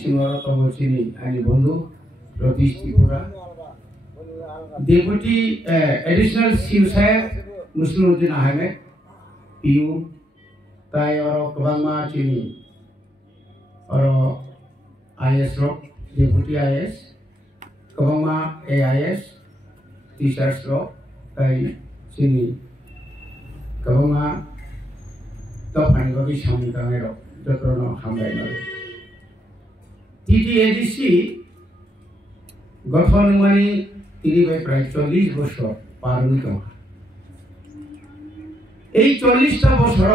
সিংহরতম চিনি আইনি বন্ধু রতীশ ত্রিপুরা ডেপুটি এডিশনাল চিফ সাহেব মুসলিমউদ্দিন আহমেদ পিউ তাই গোबांमा चिनी और आईएस रॉक डेपुटी आईएस गोबांमा एआईएस टीचर्स रॉक ताई चिनी गोबांमा तो फाइनली सामने रॉक जतनो हामलायनो टीटीएडीसी गठन मानी प्राय 40 বছর পারমিত এই 40টা বছর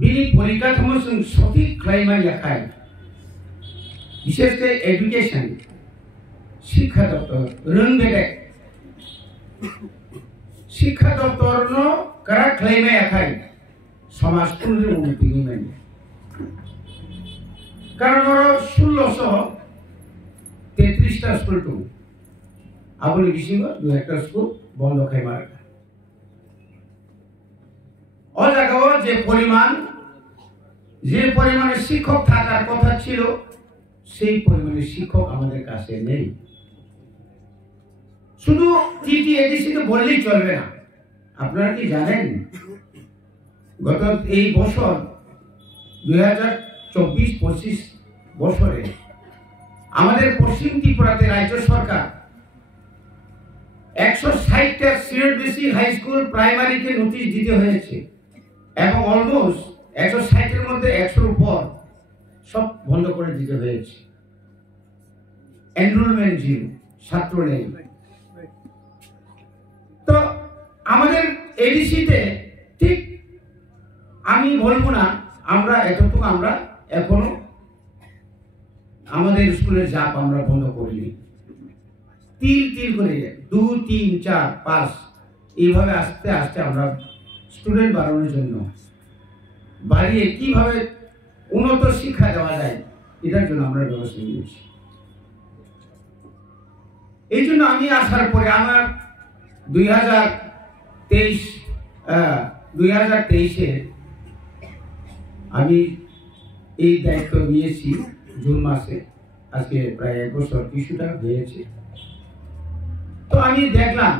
বিনি পরিকাঠামো সঠিক খাইমা ইয়াখাই বিশেষ করে এডুকেশন শিক্ষা দপ্তর রংবেদে শিক্ষা দপ্তর নো করা খাইমা ইয়াখাই সমাজ উন্নতি নিমেন কারণ 1633টা স্কুল তো আবুল বিশিঙ্গ 2টা স্কুল বন্ধ খাই মারা ও জায়গাও যে পরিমাণে শিক্ষক থাকার কথা ছিল সেই পরিমাণে শিক্ষক আমাদের কাছে নেই শুধু টিটিএডিসি কে বললেই চলবে না আপনারা কি জানেন গত এই বছর 2024-25 বছরে আমাদের পশ্চিম ত্রিপুরাতে রাজ্য সরকার 160টা সিলেট বেসিক হাই স্কুল প্রাইমারিকে নোটিশ দিতে হয়েছে এবং অলমোস্ট 160 এর মধ্যে 100 এর উপর সব বন্ধ করে দিতে হয়েছে এনরোলমেন্ট জিরো ছাত্র নেই তো আমাদের এডিসিতে ঠিক আমি বলবো না আমরা এতটুকু আমরা এখনো আমাদের স্কুলের জাপ আমরা বন্ধ করিনি তিল করে 2 3 4 5 এইভাবে আস্তে আস্তে আমরা স্টুডেন্ট বাড়ানোর জন্য বাড়িয়ে কিভাবে উন্নত শিক্ষা দেওয়া যায় এটার জন্য আমরা ব্যবস্থা নিয়েছি এই জন্য আমি আসার পরে আমার 2023 আমি এই দায়িত্ব নিয়েছি জুন মাসে আজকে প্রায় 1 বছর কিছুটা হয়েছে তো আমি দেখলাম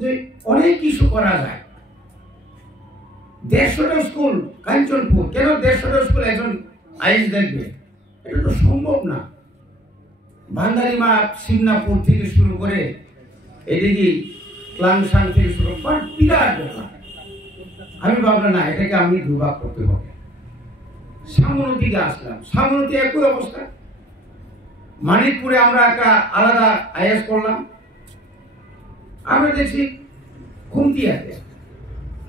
যে অনেক কিছু করা যায় 150টা স্কুল কাঞ্চনপুর কেন 150টা স্কুল একজন আইএস দেখবে এটা তো সম্ভব না ভান্ডারিমা সিমনাপুর থেকে শুরু করে এদিকে ক্লাংসাং থেকে শুরু করে বিরাট ব্যাপার আমি ভাবলাম না এটাকে আমি দুভাগ করতে হবে সামনদিকে আসলাম সামনদি একই অবস্থা মানিকপুরে আমরা একটা আলাদা আইএস করলাম আমরা দেখছি খুমতিয়াতে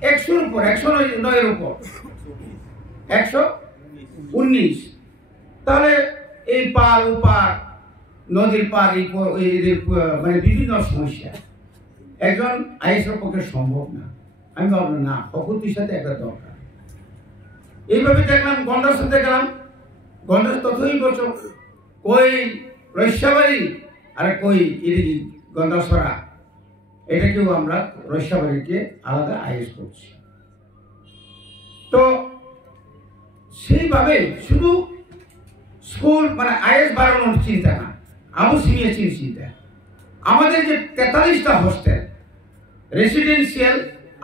100 এর উপর 109 এর উপর 119 তাহলে এই পার উপার নদীর পার মানে বিভিন্ন সমস্যা একজন আইএস এর পক্ষে সম্ভব না আমি ভাবলাম না প্রকৃতির সাথে একটা দরকার এইভাবে দেখলাম গন্ডার সাথে গেলাম গন্ডার ততই বছর কই রৈশাবাড়ি আর কই এদিকে গন্ডাসরা এটাকেও আমরা রৈশাবাড়িকে আলাদা আইএস করছি তো সেইভাবে শুধু স্কুল মানে আইএস বাড়ানোর চিন্তা না আরো সিনিয়র চিন্তা আমাদের যে 43টা হোস্টেল রেসিডেন্সিয়াল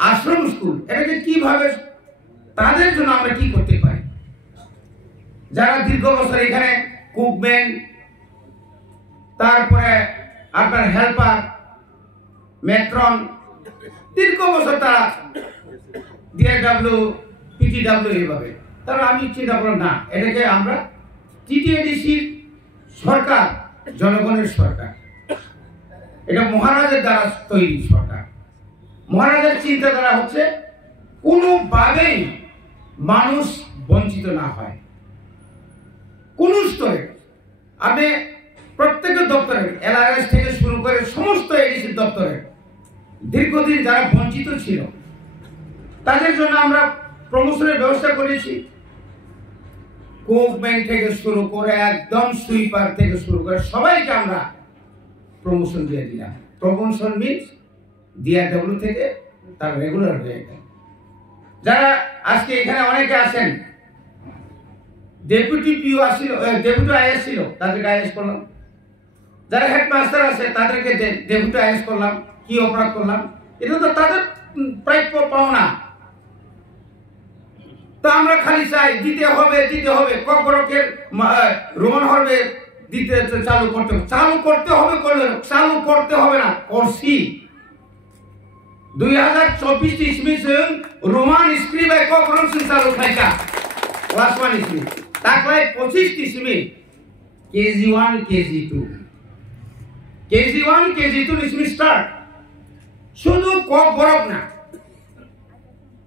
আশ্রম স্কুল এটাকে কিভাবে তাদের জন্য আমরা কি করতে পারি যারা দীর্ঘ বছর এখানে কুকম্যান তারপরে আপনার হেল্পার মেট্রন দীর্ঘ বছর তারা ডিআরডব্লিউ পিটিডব্লিউ এইভাবে তারা আমি চিন্তা করলাম না এটাকে আমরা টিটিএডিসির সরকার জনগণের সরকার এটা মহারাজের দ্বারা তৈরি সরকার মহারাজের চিন্তাধারা হচ্ছে কোনোভাবেই মানুষ বঞ্চিত না হয় কোন স্তরে আপনি প্রত্যেক দপ্তরে এলআরএস থেকে শুরু করে সমস্ত এডিসি দপ্তরে দীর্ঘদিন যারা বঞ্চিত ছিল তাদের জন্য আমরা প্রমোশনের ব্যবস্থা করেছি কুকম্যান থেকে শুরু করে একদম সুইপার থেকে শুরু করে সবাইকে আমরা প্রমোশন দিয়ে দিলাম প্রমোশন মিন্স ডিআরডব্লিউ থেকে তার রেগুলার হয়ে গেল যারা আজকে এখানে অনেকে আছেন ডেপুটি পিও আসছিল, ডেপুটি আইএস ছিল, তাদেরকে আইএস করলাম। যারা হেডমাস্টার আছে তাদেরকে ডেপুটি আইএস করলাম। কি অপরাধ করলাম? এটা তো তাদের প্রাপ্য পাওনা। তো আমরা খালি চাই দিতে হবে দিতে হবে। কর্পোরেটের রোমান হবে দিতে চালু করতে হবে, চালু করতে হবে, করলে চালু করতে হবে না, করছি। 2024 ইসমি जों রোমান স্ক্রিবাই কর্পোরেট চালু খাইকা ক্লাস 1 ইসমি তাকলাই 25 ইসমি KG1 KG2 KG1 KG2 ইসমি স্টার্ট শুধু কর্পোরেট না,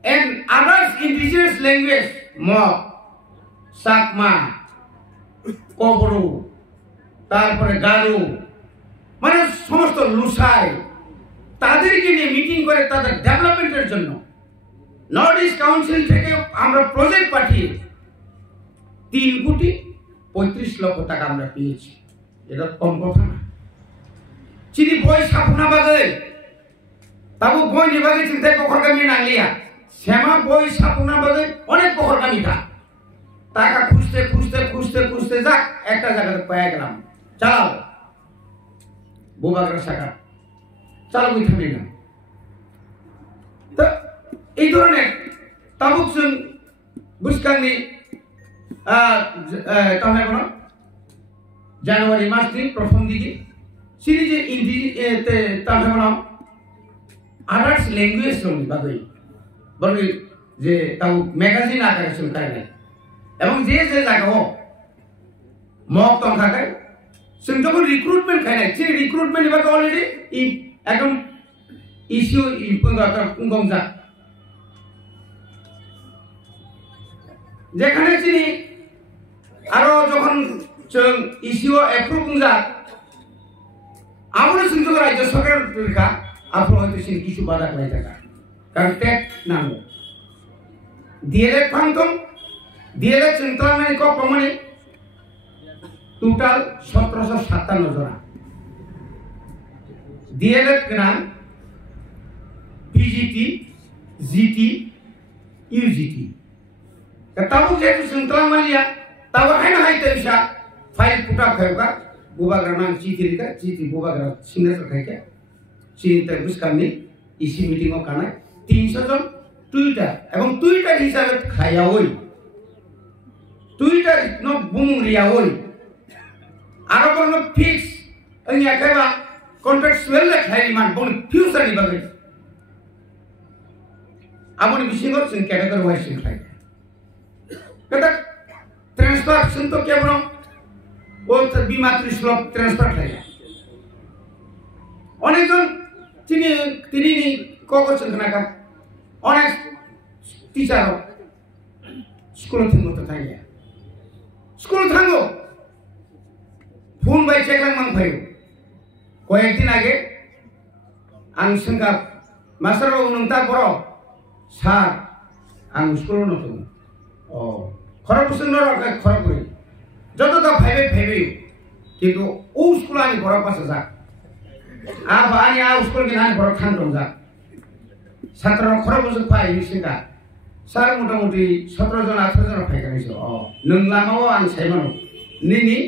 and others indigenous language Mok, Sakma, Kobro, তারপরে গারো, মানে সমস্ত লুসাই, তাদেরকে নিয়ে মিটিং করে তাদের ডেভেলপমেন্টের জন্য নর্থ ইস্ট কাউন্সিল থেকে আমরা প্রজেক্ট পাঠিয়ে 3,35,00,000 টাকা আমরা পেয়েছি। এটা কম কথা না। চিনি বই সাপনা বাজে তাবো বই নিবাগে চিন্তায় পখরগামী নাগলিয়া শ্যামা বই সাপনা বাজে অনেক পখরগামীটা টাকা খুঁজতে খুঁজতে খুঁজতে খুঁজতে যাক একটা জায়গাতে পেয়ে গেলাম। চালাও বোবাগরা শাখা চালু থামি না। তো এই ধরনের তাবুক जों বুসকাংনি তাহলে কোন জানুয়ারি মাসनि প্রথম দিকে সিরিজে ইন্দি তাহলে আদার্স ল্যাঙ্গুয়েজ রঙি বাদই বলি যে তাও ম্যাগাজিন আকারে শুনকায় না এবং যে যে জায়গাও মক তংখাকায় जों যখন রিক্রুটমেন্ট খাইনাই সেই রিক্রুটমেন্ট এবার অলরেডি একদম ইস্যু গংজা যেখানে চিনি আরো যখন जों ইস্যু এপ্রুভ গংজা আমরা जों রাজ্য সরকারের তরিকা আপনার হয়তো সেই কিছু বাধা নাই থাকা কারণ ট্যাগ নামো ডিএলএড ফাংশন ডিএলএড সেন্ট্রাল ক প্রমাণে টোটাল 1757 জন ডিএলএড গ্রাম পিজিটি জিটি ইউজিটি তাবো যেহেতু সেন্ট্রাল মালিয়া তাবো হাইনা হাইতেসা ফাইল পুটা খায়কা বুবাগ্রা নাম চিঠিরিকা চিঠি বুবাগ্রা সিগনেচার খাইকা চিনিতে বুসকামনি ইসি মিটিং ও কানায় 300 জন টুইটার এবং টুইটার হিসাবে খাইয়া ওই টুইটার নো বুমরিয়া ওই আরো কোন ফিক্স এই একাবা কন্ট্রাক্টুয়াল খাইলি মান বন ফিউচার নি বাগে আপনি বিশিঙ্গ সিং ক্যাটাগরি ওয়াইজ সিং খাই কত ট্রান্সফার সিং তো কেবল ও বিমাত্রি শ্লোক ট্রান্সফার খাই অনেকজন তিনি কগছেন নাকা অনেক টিচার স্কুল থেকে তো থাকে স্কুল থাঙ্গো ফোন বাই চেকলাং মান ভাই কয়েকদিন আগে আং সঙ্গা মাস্টার বাবু নংতা বড় স্যার আং স্কুল নতুন ও খরগপুর খরগপুরি যতটা ভাইবে ভাইবে কিন্তু ও স্কুল আমি বড় পাশে যা আনি স্কুল কে নানি বড় খান দং যা ছাত্র খরগপুর পাই নিশ্চিতা স্যার মোটামুটি 17 জন 18 জন ফাইকা নিছো নং লামাও আং সাইমানো নিনি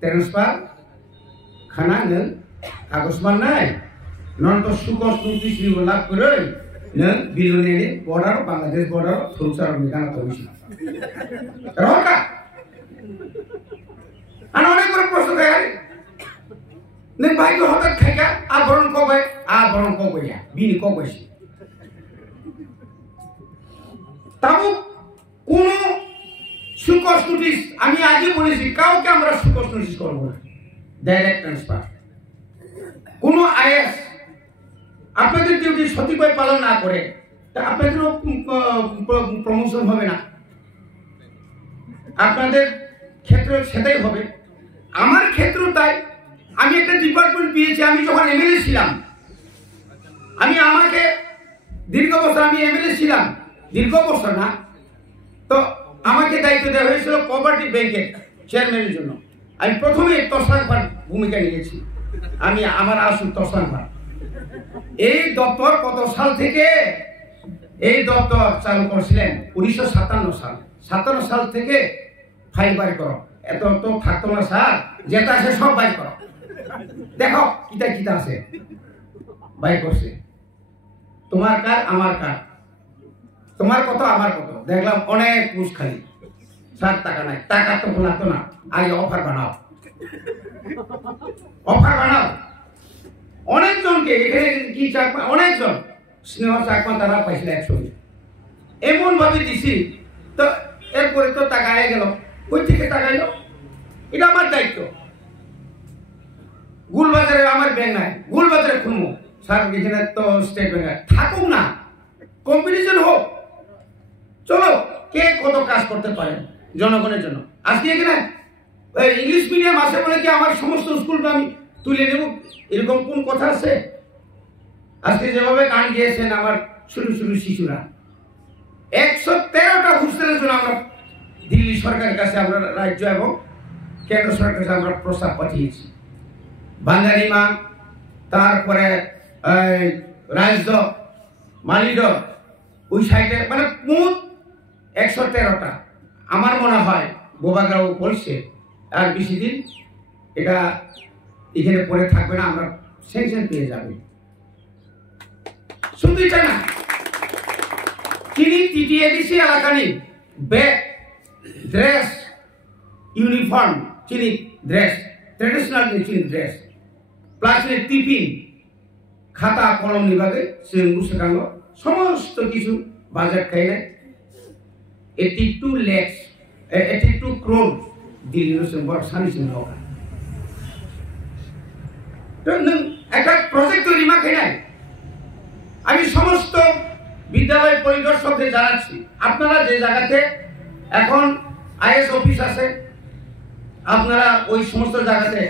ট্রান্সফার খানা নों কাগজ বানাই নন তো সুকস নোটিস নিব লাভ করে নों বিলনেনি বর্ডার বাংলাদেশ বর্ডার ফুলচার মিগানা তবিছি রকা আনা অনেক বড় প্রশ্ন খায় নों ভাগ্য হঠাৎ খাইকা আবরণ কবে আবরণ কবেয়া বিনি কবেছি তাবো কোন সুকস নোটিস আমি আগে বলেছি কাউকে আমরা সুকস নোটিস করব না ডাইরেক্ট ট্রান্সফার কোন আইএস আপনাদের ডিউটি সঠিকভাবে পালন না করে তা আপনাদেরও প্রমোশন হবে না আপনাদের ক্ষেত্রে সেটাই হবে আমার ক্ষেত্রেও তাই আমি একটা ডিপার্টমেন্ট পেয়েছি আমি যখন এমএলএ ছিলাম আমি আমাকে দীর্ঘ বছর আমি এমএলএ ছিলাম দীর্ঘ বছর না তো আমাকে দায়িত্ব দেওয়া হয়েছিল কোঅপারেটিভ ব্যাংকের চেয়ারম্যানের জন্য আমি প্রথমে তসলাংফার ভূমিকা নিয়েছি আমি আমার আসল তসলাংফার এই দপ্তর কত সাল থেকে এই দপ্তর চালু করেছিলেন 1957 সাল 57 সাল থেকে ফাইল বাই করো। এত তো থাকতো না স্যার, যেটা আছে সব বাই করো, দেখো কিতা কিতা আছে। বাই করছে, তোমার কার আমার কার, তোমার কত আমার কত, দেখলাম অনেক পুষ খালি। স্যার টাকা নাই, টাকা তো লাগতো না, আগে অফার বানাও, অফার বানাও। অনেকজনকে এখানে কি চাকমা, অনেকজন স্নেহ চাকমা তারা পাইছিল 100, এমন ভাবে দিছি। তো এরপরে তো টাকা আয় গেল, ওই থেকে টাকা এলো, এটা আমার দায়িত্ব। গুলবাজারে আমার ব্যাংক নাই, গুলবাজারে খুলবো, স্যার এখানে তো স্টেট ব্যাংক থাকুক না, কম্পিটিশন হোক, চলো কে কত কাজ করতে পারে জনগণের জন্য। আজকে এখানে ইংলিশ মিডিয়াম আছে বলে কি আমার সমস্ত স্কুলটা আমি তুলে নেব, এরকম কোন কথা আছে? আজকে যেভাবে গান গিয়েছেন আমার ছোট ছোট শিশুরা, 113টা হোস্টেলের জন্য আমরা দিল্লি সরকারের কাছে, আমরা রাজ্য এবং কেন্দ্র সরকারের কাছে আমরা প্রস্তাব পাঠিয়েছি। বান্দারিমা, তারপরে রাজদ, মালিড, ওই সাইডে মানে মোট 113টা। আমার মনে হয় বোবাগাঁও বলছে আর বেশি দিন এটা এখানে পরে থাকবে না, আমরা সেকশন পেয়ে যাবে। শুধু এটা না, চিনি টিটিএডিসি এলাকানি ব্যাগ, ড্রেস, ইউনিফর্ম, চিনি ড্রেস, ট্রেডিশনাল চিনি ড্রেস, প্লাস টিফিন, খাতা কলম বিভাগে শেখানো সমস্ত কিছু বাজেট খাইলে 82 crore দিল্লির সানিসিং হোক। একটা প্রজেক্ট তৈরি মা খেয়ে আমি সমস্ত বিদ্যালয় পরিদর্শকদের জানাচ্ছি, আপনারা যে জায়গাতে এখন আইএস অফিস আছে, আপনারা ওই সমস্ত জায়গাতে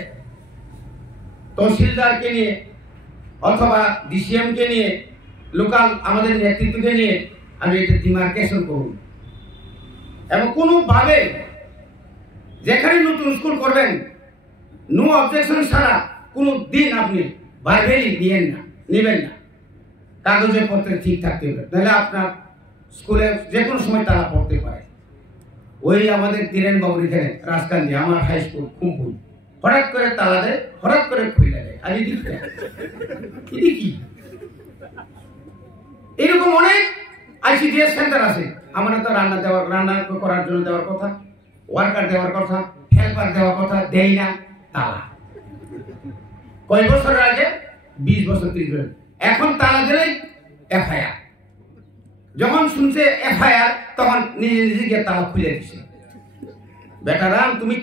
তহসিলদারকে নিয়ে অথবা ডিসিএমকে নিয়ে, লোকাল আমাদের নেতৃত্বকে নিয়ে আমি এটা ডিমার্কেশন করুন, এবং কোনোভাবে যেখানে নতুন স্কুল করবেন নো অবজেকশন ছাড়া কোনো দিন আপনি বাইরেই নেবেন না, কাগজের পত্রে ঠিক থাকতে হবে, তাহলে আপনার স্কুলে যে কোনো সময় তারা পড়তে পারে। ওই আমাদের তীরেন বাবুর এখানে রাজকান্দি আমার হাই স্কুল খুমপুর, হঠাৎ করে তালা দেয়, হঠাৎ করে খুলে দেয়, আমি কি এরকম অনেক আইসিডিএস সেন্টার আছে। আমরা তো রান্না করার জন্য দেওয়ার কথা, ওয়ার্কার দেওয়ার কথা, হেল্পার দেওয়ার কথা, দেয় না, তালা। কয় বছর আগে 20 বছর 30 বছর, এখন তালা দিলেই এফআইআর। যখন শুনছে এফআইআর তখন নিজে নিজে গিয়ে তালা খুলে দিচ্ছে। বেটারাম, তুমি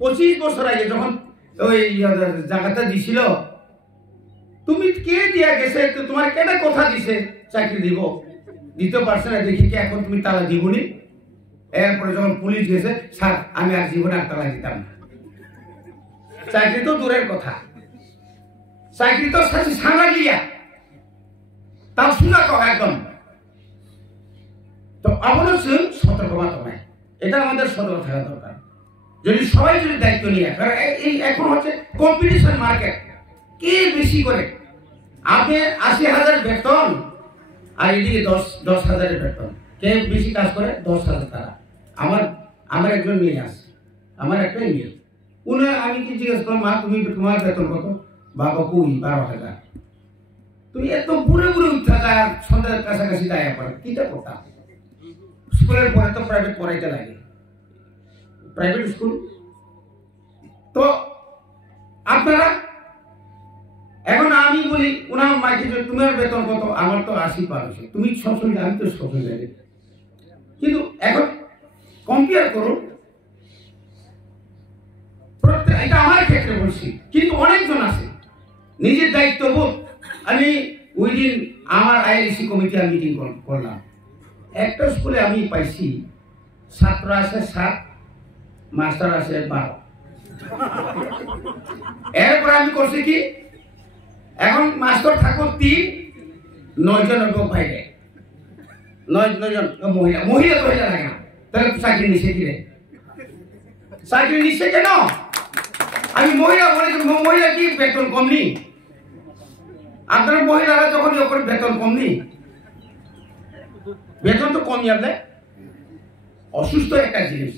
25 বছর আগে যখন ওই জায়গাটা দিছিল, তুমি কে দিয়া গেছে, তোমার কেটে কথা দিছে চাকরি দিব, দিতে পারছে না, দেখি কি এখন তুমি তালা দিবনি? এরপরে যখন পুলিশ গেছে, স্যার আমি আর জীবনে আর তালা দিতাম না। চাকরি তো দূরের কথা, চাকরি তো সাংলা গিয়া তাও শোনা কম একদম। তো অবশ্যই সতর্কতা নয়, এটা আমাদের সতর্ক থাকা দরকার। যদি সবাই যদি দায়িত্ব নিয়ে, কারণ এই এখন হচ্ছে কম্পিটিশন মার্কেট, কে বেশি করে। আপনি 80,000 বেতন আর এদিকে 10,000 বেতন, কে বেশি কাজ করে? 10,000 তারা। আমার একজন মেয়ে আছে, আমার একটাই মেয়ে, আমি কি জিজ্ঞেস করলাম, মা তুমি তোমার বেতন কত? বাবা কই 12,000। তুমি এত বুড়ে বুড়ে উঠা যায়, সন্ধ্যার কাছাকাছি যায় পড়ে, কিটা করতাম? স্কুলের পরে তো প্রাইভেট পড়াইতে লাগে, প্রাইভেট স্কুল। তো আপনারা এখন আমি বলি ওনার মাইকে, তোমার বেতন কত? আমার তো 80 পার হয়েছে, তুমি 600, আমি তো 600 লাগে। কিন্তু এখন কম্পেয়ার করুন, এটা আমার ক্ষেত্রে বলছি, কিন্তু অনেকজন আছে নিজের দায়িত্ববোধ। আমি ওই দিন আমার আইএলসি কমিটি মিটিং করলাম, একটা স্কুলে আমি পাইছি ছাত্র আছে 7, মাস্টার আছে 12। এরপরে আমি করছি কি, এখন মাস্টার থাকো 3, 9 জন বাইরে, 9 জন মহিলা তো হইলে লাগে না, তাহলে চাকরি নিচ্ছে কি রে? চাকরি নিচ্ছে কেন? আমি মহিলা বলি, মহিলা কি বেতন কম নি? আপনার মহিলারা যখন বেতন কম নি, বেতন তো কমই। আপনি অসুস্থ একটা জিনিস,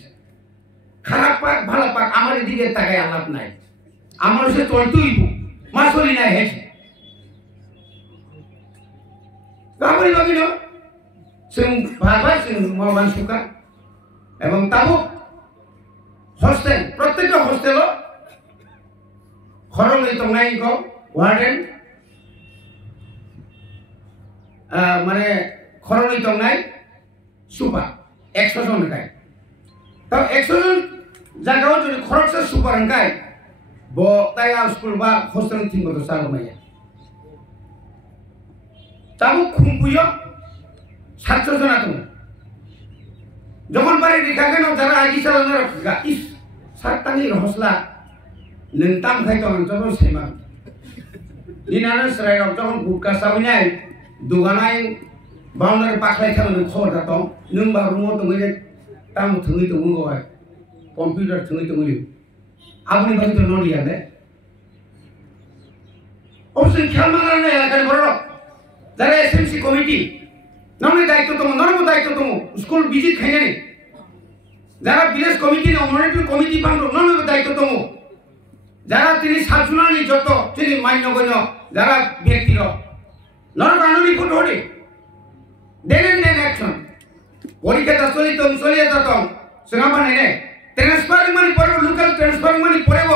খারাপ পাক ভালো পাক আমার এদিকে তাকায় আলাপ নাই আমার সে চলতেই মাসলি নাই হেছে কাবরি বাগিল जों ভাবা जों মাওয়ান সুকা এবং তাবুক হস্টেল প্রত্যেকটা হস্টেল খরংই তংনাইকো ওয়ার্ডেন মানে খরংই তংনাই সুপার 100 জন গায় তো 100 জন জায়গাও যদি খরচা সুপার গায় bo taya school ba hostel tingo to salo maya tabu khumpuyo 700 জন আতো যখন বাড়ি দেখা গেল যারা আগে চালানো রাখা ইস সাতটানি হসলা নন্তাম খাইতো অঞ্চল সেমা দিনানো সরাই যখন গুটকা সাবনাই দোকানাই বাউন্ডারি পাখলাই খানো খবর দাতো নং বা রুমো তঙ্গিলে তাম থুই তো মুগো হয় কম্পিউটার থুই তো মুলি আপনি বাড়ি তো নড়িয়া দে অবশ্যই খেয়াল মানানো এলাকার বড় যারা এসএমসি কমিটি নরমের দায়িত্ব তোমার নরম দায়িত্ব তোমার স্কুল ভিজিট খাইনে নেই যারা বিলেজ কমিটি মনিটরিং কমিটি বান্ধব নরমের দায়িত্ব তোমার যারা তিনি সাবজুনালি যত তিনি মান্যগণ্য যারা ব্যক্তির নরম আনুরি ফুট হলে দেন অ্যাকশন পরীক্ষাটা চলিয়ে যেতাম সেটা মানে নেই ট্রান্সফারিং মানি পড়ব লোকাল ট্রান্সফারিং মানি পড়ব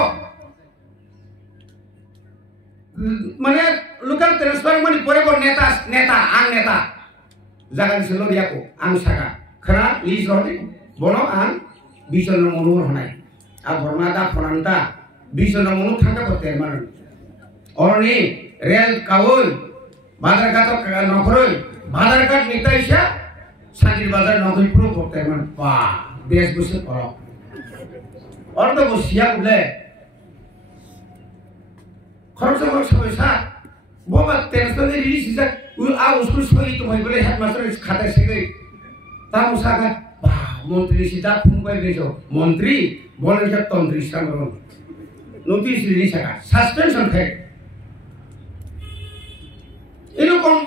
মানে লোকাল ট্রান্সফারিং মানি পড়ব নেতা আং নেতা জাগান ছিল দিয়াকো আং সাকা খরা লিজ রতে বনো আং বিশন মনোর হনাই আর বর্মাদা ফনান্তা বিশন মনো থাকা করতে মানে অরনি রেল কাউই বাজারঘাট নখরই বাজারঘাট নিতাইসা সাজির বাজার নগরপুর করতে মানে পা দেশ বসে পড়ো और तो वो सिया बोले खर्च समय सा वो बात टेंशन नहीं रिलीज इसे वो आ उसको सोई तो मैं बोले हेड मास्टर इस खाते से गई ताऊ सागा वाह मंत्री सीधा फोन कर देजो मंत्री बोले जब तंत्री सामरो नोटिस रिलीज सका सस्पेंशन थे इनो कम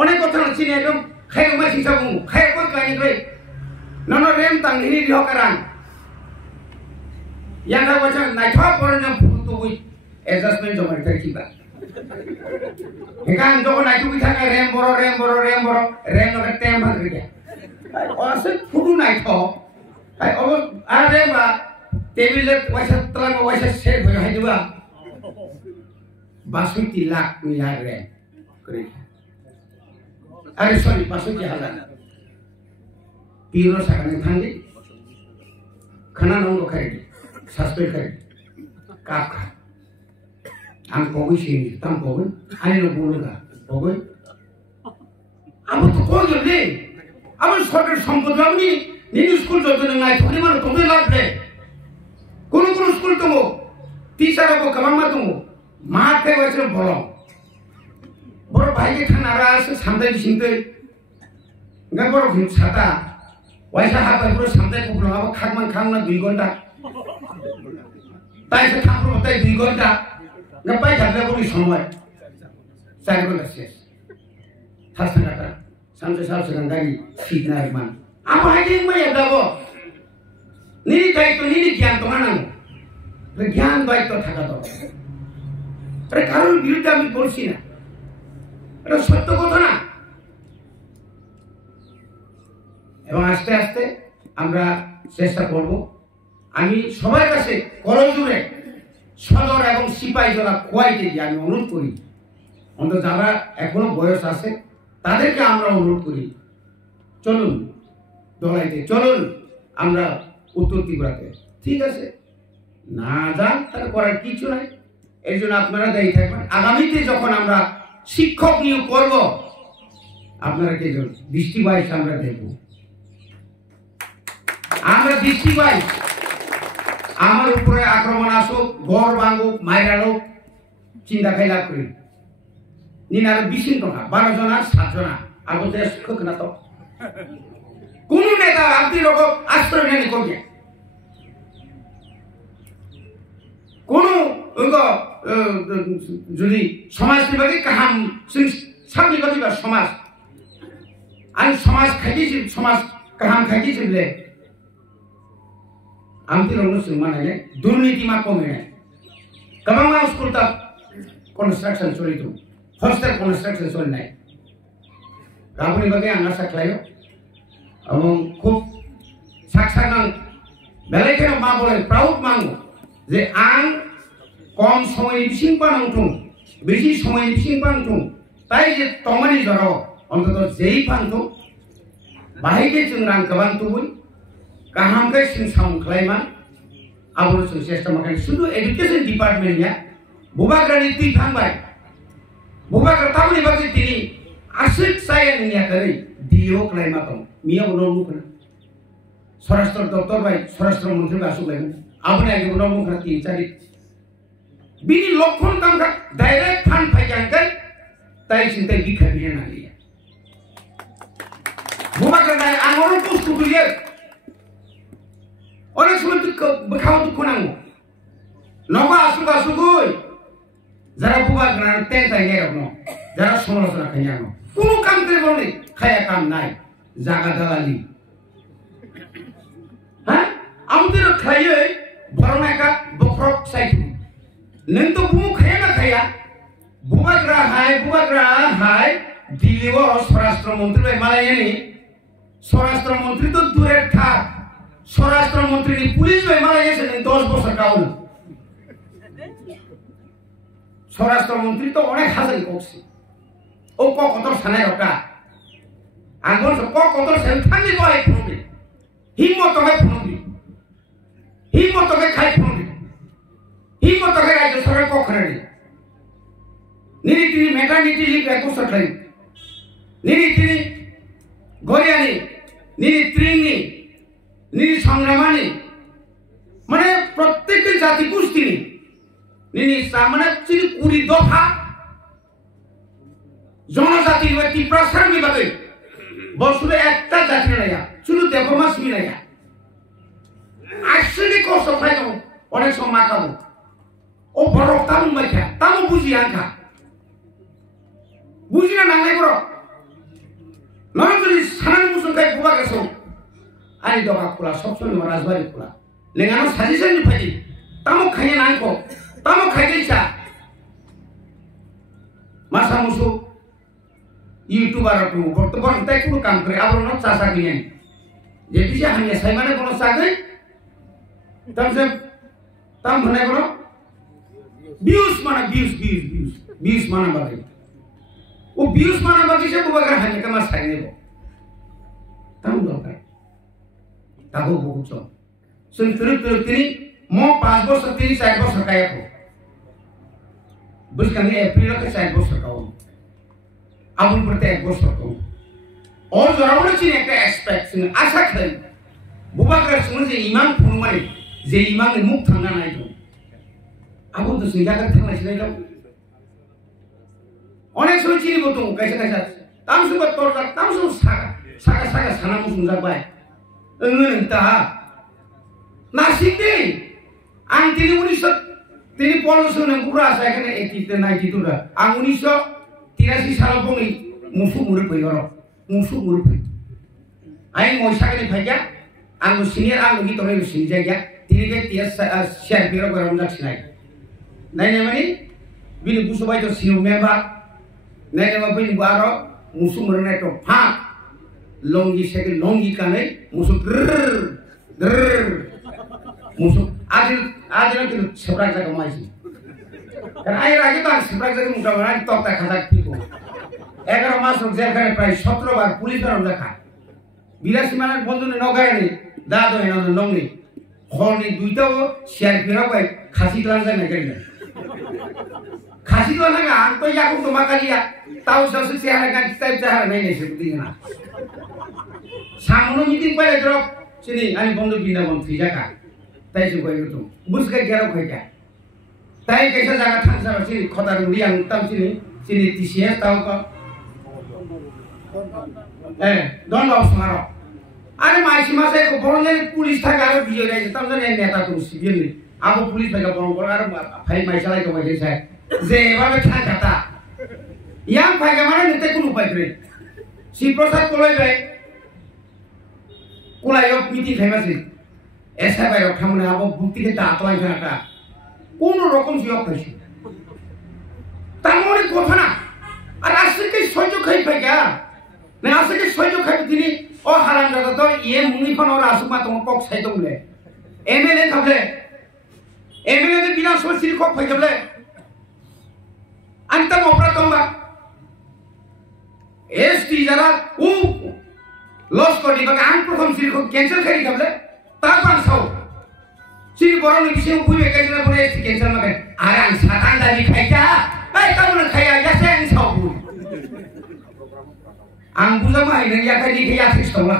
अनेक কথা আছে না একদম খায় মাছ হিসাব খায় কোন কাহিনী করে না না রেম তাং হিনি দিও কারান yang dah macam naik top orang yang butuh wih adjustment jom ada terkibat. Ikan jom naik tu kita rem boro rem nak tembak kerja. Orang se butuh naik top. Orang ada apa? Table wajah telan wajah set wajah itu apa? Basuh tilak miliar rem kerja. Sorry basuh jalan. Piro sekarang tanggi. Karena nunggu kerja. Suspect है काका हम कोई scene तम कोई आने लोग बोलेगा कोई अब तो कोई जब नहीं अब सरकार संपत्ति अपनी नींद स्कूल जो तो नहीं थोड़ी मार तो नहीं लाभ ले कौन स्कूल तो वो टीचर को कमांड मत तुम मार के वैसे बोलो बड़ो भाई के खाना रहा है सामने की चिंते गन बड़ो फिर छाता वैसा हाथ पर बड़ो सामने को बोलो अब खाना 2 घंटा তাই সে ঠাকুর তাই 2 ঘন্টা না পাই থাকলে বলি সময় 4 ঘন্টা শেষ থাসনাটা সামনে সাবসেন গাড়ি সিগনাল মান আমার আগে মই যাব নিনি দায়িত্ব নিনি জ্ঞান তোমার নাম জ্ঞান দায়িত্ব থাকা দরকার আরে কারণ বিরুদ্ধে আমি বলছি না এটা সত্য কথা না এবং আস্তে আস্তে আমরা চেষ্টা করব আমি সবার কাছে করজুড়ে সদর এবং সিপাহী জেলা খোয়াইতে গিয়ে আমি অনুরোধ করি অন্তত যারা এখনো বয়স আছে তাদেরকে আমরা অনুরোধ করি চলুন দলাইতে চলুন আমরা উত্তর ত্রিপুরাতে ঠিক আছে না যান তাহলে করার কিছু নাই এর জন্য আপনারা দায়ী থাকবেন আগামীতে যখন আমরা শিক্ষক নিয়োগ করব আপনারা কে দৃষ্টি বাইশ আমরা দেখব আমরা দৃষ্টি বাইশ আমার উপরে আক্রমণ আসুক গড় ভাঙুক মাইরালো চিন্তা খাই লাভ করি নিন আর 20 টাকা 12 জন আর 7 জন আগে দেশ খুক না তো কোন নেতা আপনি লোক আশ্রয় নেন করবে কোন যদি সমাজ বিভাগে কাহাম সামনে বিভাগ সমাজ আমি সমাজ খাইছি সমাজ কাহাম খাইছি বলে आमती लोगों से माना है दुर्नीति मा कम है कमांगा स्कूल तक कंस्ट्रक्शन चोरी तो हॉस्टल कंस्ट्रक्शन चोरी नहीं राहुल बगे आना सकलायो अब खूब साक्षात्कार बेलेके मा बोले प्राउड मांगो जे आं कम समय बिसिं पानंतु बेसि समय बिसिं पानंतु ताई जे तमानि जरो अंतत जेई पानंतु बाहायके जों रां गोबां तुबुय गाहामखै जों साउन्ड खालायमा आबो जों चेष्टा माखानि सुदु एडुकेशन डिपार्टमेन्ट या बुबाग्रानि तुइ फांबाय बुबाग्रा तामनि बागै तिनि आसिक सायन निया करै दियो खालायमा दं मियाव न मुखना स्वराष्ट्र दफ्तर बाय स्वराष्ट्र मंत्री बासु लायमोन आबोनि आगे न मुखना तिन चारि बिनि लक्षण कामखा डाइरेक्ट फान फायजांगै ताई सिन्ताय बिखा बिया नालिया बुबाग्रा आंगरो बुस्तु बियो अनेक समय बेखाव दुखु नांगौ नगा आसुग आसुगै যারা বুবাগ্রা তেন তাই নেরকম যারা সমালোচনা খাইয়া কোনো কাম করে বলে খায়া কাম নাই জাগা দালালি হ্যাঁ আমাদের খাইয়ে বরনাকা বখরক সাইতু নং তো বুমু খায়া না খায়া বুবাগ্রা হাই দিল্লিও স্বরাষ্ট্রমন্ত্রী ভাই মালায়ানি স্বরাষ্ট্রমন্ত্রী তো দূরের থাক স্বরাষ্ট্রমন্ত্রী পুলিশ ভাই মালায়াছে 10 বছর কাউল স্বরাষ্ট্রমন্ত্রী তো অনেক হাজারি করছে ও কত সানায় রকা আঙ্গল কত সেন থাকি বয় ফুনবি হিম্মতকে ফুনবি হিম্মতকে খাই ফুনবি হিম্মতকে রাজ্য সরকার কখরানি নিরি তিনি মেটার্নিটি লিভ একশো খাই নিরি তিনি গরিয়ানি নিরি ত্রিনি নিরি সংগ্রামানি মানে প্রত্যেকটি জাতি গোষ্ঠী নিনি সামনে চিনি কুড়ি দফা জনজাতির ব্যক্তি প্রসার বিভাগে বছরে একটা জাতি নাইয়া শুধু দেবমাস মিলাইয়া আসলে কষ্ট খাইব অনেক সময় মাখাবো ও বড় তামু মাইখা তামু বুঝি আনখা বুঝি না নাংলাই বড় নয় যদি সানান মুসুম খাই বুবা গেছো আনি দফা খোলা সবসময় রাজবাড়ি খোলা লেঙানো সাজিশন ফাইজি তামু খাইয়ে নাংকো তামো খাইছা মাসা মুসু ইউটিউবার আপনি বর্তমান তাই কোনো কাম করে আবার না চাষা কিনে যে দিশে হানিয়া সাইমানে কোনো চাকরি তামসে তাম ভনে কোনো ভিউজ মানে ভিউজ মানে বাকি ও ভিউজ মানে বাকি সে বুবাগার হানিয়া কামা সাই নেব তাম দরকার তাগো বহুত সুন তিনি মো 5 বছর 4 বছর কায়াকো बुझ कहीं अप्रैल के 4 বছর কাও আবুল পড়তে 1 বছর কাও और জরাবলে চিনি একটা এক্সপেক্ট চিনি আশা খাই বুবাগ্রা শুনে যে ইমান ফুনমানি যে ইমানের মুখ থাঙ্গা নাই তো আবু তো সিঙ্গাকা থাঙ্গা ছিল যাও অনেক সময় চিনি বতো কাইসা কাইসা তাম সুবা তোর তাম সু সাগা সানা মুসুম যাবাই তা নাসিকদি আং তিনি 1900 তিনি পড়াশোনা পুরো আছে এখানে 92 আং 1983 সাল বনি মুসু মুরে কইর মুসু মুরে কই আই মইসাকে ফাইয়া আং সিনিয়র আং গি তরে সিনজা গিয়া তিনি কে টিএস শেয়ার বিরো গরম লাগছ নাই নাই মানে বিনি বুসু বাই তো সিনিয়র মেম্বার নাই না বিনি বারো মুসু মুরে নাই তো ফা লঙ্গি সেকে লঙ্গি কানে মুসু musuh adil itu seberang jaga masih karena air lagi tuh seberang jaga muka mana top tak kata tipu egar masuk jaga pray 17 বার পুলিশ আর দেখা বিলাসী মানের বন্ধু নগায়নি দাদো এনো নংনি হলনি দুইটাও শেয়ার ফেরা পাই খাসি ক্লাস যায় না কেন খাসি তো না আন তো ইয়াকু তো মাকালিয়া তাও সব চেহারা গান টাইপ চেহারা নাই নেছে বুঝি না সামনে মিটিং পাইলে ড্রপ চিনি আমি বন্ধু বিনা বন্ধু জায়গা তাই সে কই তো বুঝকে গেরো কইটা তাই কেসা জায়গা থাকছা চিনি খতার রিয়াং তাম চিনি তিসিয়া তাও কা দন্ড অসমারো আরে মাইসি মাসে বড়লে পুলিশ থাকে আর বিজয় রাইছে তাম জানি নেতা তো সিবিলি আবো পুলিশ ভাইকা বড় বড় আর ভাই মাইসালাই তো মাইছে স্যার যে এভাবে থাকাটা ইয়াং ভাইকা মানে নিতে কোন উপায় নেই শ্রী প্রসাদ কলাই ভাই কোলাই মিটিং খাইমাছে এসা বাইরে খামনে আবো বুদ্ধি থেকে আতলাই জানাটা কোন রকম জিও খাইছে তার মানে কথা না আর আসছে কি সহ্য খাই পাই গা না আসছে কি সহ্য খাই তিনি ও হারাম জায়গা তো ইয়ে মুনিখন ওর আসুক মা তোমার কক সাইতো বলে এমএলএ থাকলে এমএলএ দের বিনা সময় সিরি কক ফাইতে বলে আনতাম অপরাধ তোমরা এসটি যারা ও লস করি বা আন প্রথম সিরি কক ক্যান্সেল খাই থাকলে তার পাঁচশো সিরি বড় বিষয় বুঝবে ক্যান্সেল করে এসটি ক্যান্সেল মাকে আর আন সাতান দাবি খাইতা এই কেমন খাইয়া গেছে আন সব আন বুঝা মাই না ইয়াকাই দিকে আসে সবলা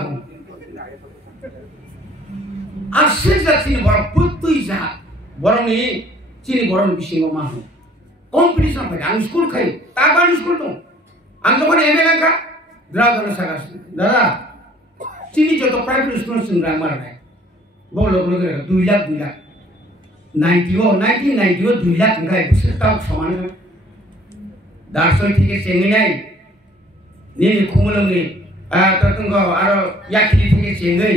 আসছে যা চিনি বড় প্রত্যুই যা বরং এই চিনি বড় বিষয় মানুষ কম্পিটিশন পাই আমি স্কুল খাই তারপর স্কুল তো আমি যখন এমএলএ কা দ্রাউদনা সাগাস দাদা চিনি যত প্রাইভেট স্কুল সিংরা মার নাই বড় লোক 2 লাখ 1990 2 লাখ গায় বসে তাও সমান দার্শনিক থেকে চেঙ্গি নাই নিয়ে খুমলঙ্গি ততঙ্গ আর ইয়াকি থেকে চেঙ্গি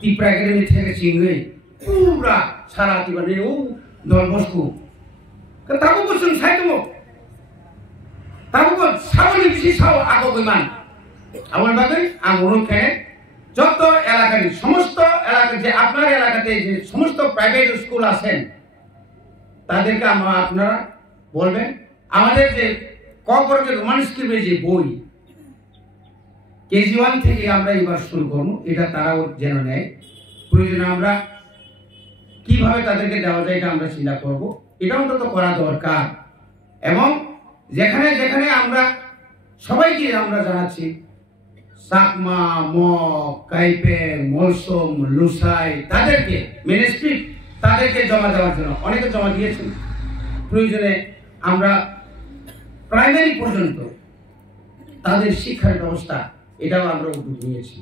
টিপ্রা একাডেমি থেকে চেঙ্গি পুরা সারা টিবা নিয়ে ও দল বসকু তাবো বসুন সাইতো তাবো সাবলি বেশি সাও আগো বিমান আমার ভাবে আমরো খেয়ে যত এলাকার সমস্ত এলাকা যে আপনার এলাকাতে যে সমস্ত প্রাইভেট স্কুল আছেন তাদেরকে আপনারা বলবেন আমাদের যে কর্পোরেট রোমান স্কুলের যে বই কেজি 1 থেকে আমরা এবার শুরু করব এটা তারাও যেন নেয় প্রয়োজনে আমরা কিভাবে তাদেরকে দেওয়া যায় এটা আমরা চিন্তা করব এটা অন্তত করা দরকার এবং যেখানে যেখানে আমরা সবাইকে আমরা জানাচ্ছি সাকমা ম কাইপে মলসম লুসাই তাদেরকে মিনিস্ট্রি তাদেরকে জমা দেওয়ার জন্য অনেকে জমা দিয়েছেন প্রয়োজনে আমরা প্রাইমারি পর্যন্ত তাদের শিক্ষার ব্যবস্থা এটাও আমরা উদ্যোগ নিয়েছি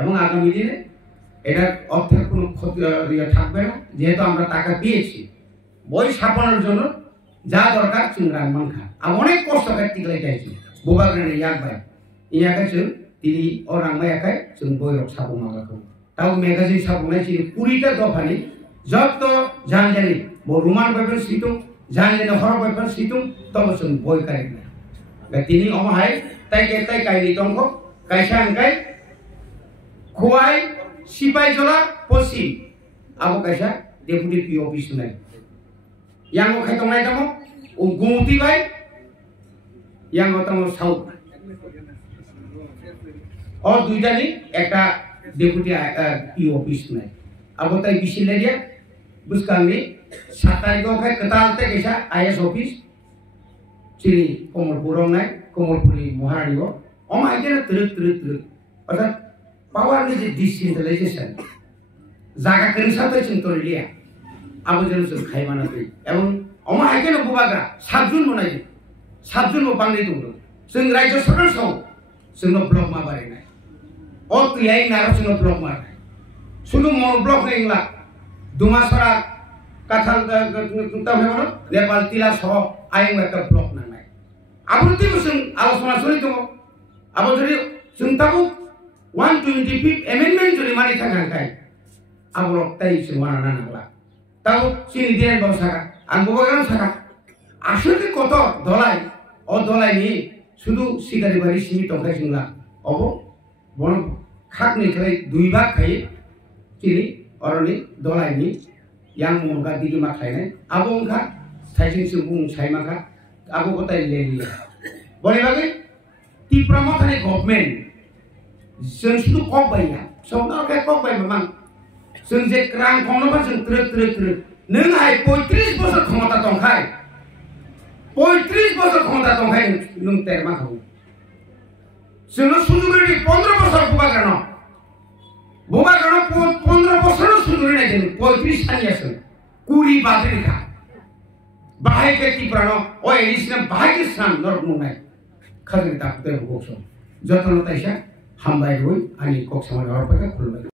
এবং আগামী দিনে এটার অর্থের কোনো ক্ষতি থাকবে না যেহেতু আমরা টাকা পেয়েছি বই ছাপানোর জন্য যা দরকার চিংরাং মানখা আর অনেক কষ্ট করতে গেলে চাইছি বোবাগ্রানে ইয়াক ভাই ইয়াকে চল তিনি ও রাংবাই একাই जों বই রক ছাপো মাগাখौ তাও ম্যাগাজিন ছাপনাय ছিল 20টা দফানি যত জানজানি রোমান বাইবেল সিটুং জানজানি হর বাইবেল সিটুং তবে जों বই কারেনা তিনি অমহাই তাইকে তাই কাইনি দংখ কাইসা আংকাই খোয়াই সিপাই জলা পশ্চিম আবো কাইসা ডেপুটি পি অফিস নাই Yango খাইতংনাই দङ O Gumti by Yango দङ south ও দুইটানি একটা ডেপুটি পি অফিস নাই আবো তাই বিশিলেরিয়া বুসকাংনি 7 তারিখ খাই কতালতে গেছা আইএস অফিস চিনি কমলপুর নাই কমলপুরি মহারানী অমাইকেনা ত্রুত অর্থাৎ পাওয়ারनि যে ডিসেন্ট্রালাইজেশন জায়গা কেনসাতে চিন্তলিয়া আবো যেন খাইমানা কই এবং অমাইকেনা বুবাগা 7 জন মনাই 7 জন বাংলাই দङ जों রাজ্য সরকার সহ जोंनो ब्लक मा बारे নাই ও তুই নারো जोंनो ब्लक मा শুধু মন ব্লক নেইলা দুমাসরা কাঠাল তাহলে নেপাল তিলা সহ আইন একটা ব্লক নাই আবুতি বসুন আলোচনা চলি দङ আবো যদি जों তাবো 125th amendment যদি মানি থাকাঙ্কাই আবো তাই जों মানা নাগলা তাও চিনি দেন বসাকা আন বগান থাকা আসলে কত দলাই ও দলাইনি শুধু শিকারি বাড়ি সীমিত খাই जोंला অব বন খাকনি খাই 2 ভাগ খাই চিনি অরনি দলাইনি yang mongga digi maklainai abong kha saijing sung saimaka abo gotai leli bole bagi ti promothane government जों सुदु kok baiya songna ka kok bai mamang जों je krang khongno ba जों trut nung hai 35 বছর ক্ষমতা তংখাই 35 বছর ক্ষমতা তংখাই nung terma khau जों सुजुगरि 15 বছর বুবা কেন 15 বছর সুন্দরী নাই 35 সালি আছে কুড়ি বাদরি খা বাহাইকে কি প্রাণ ও এডিশনাল বাহাইকে স্নান নরক নাই খাজনি তাকতে বকছ যতন তাইসা হামবাই হই আনি কক সমাজ অর্পকা খুলবাই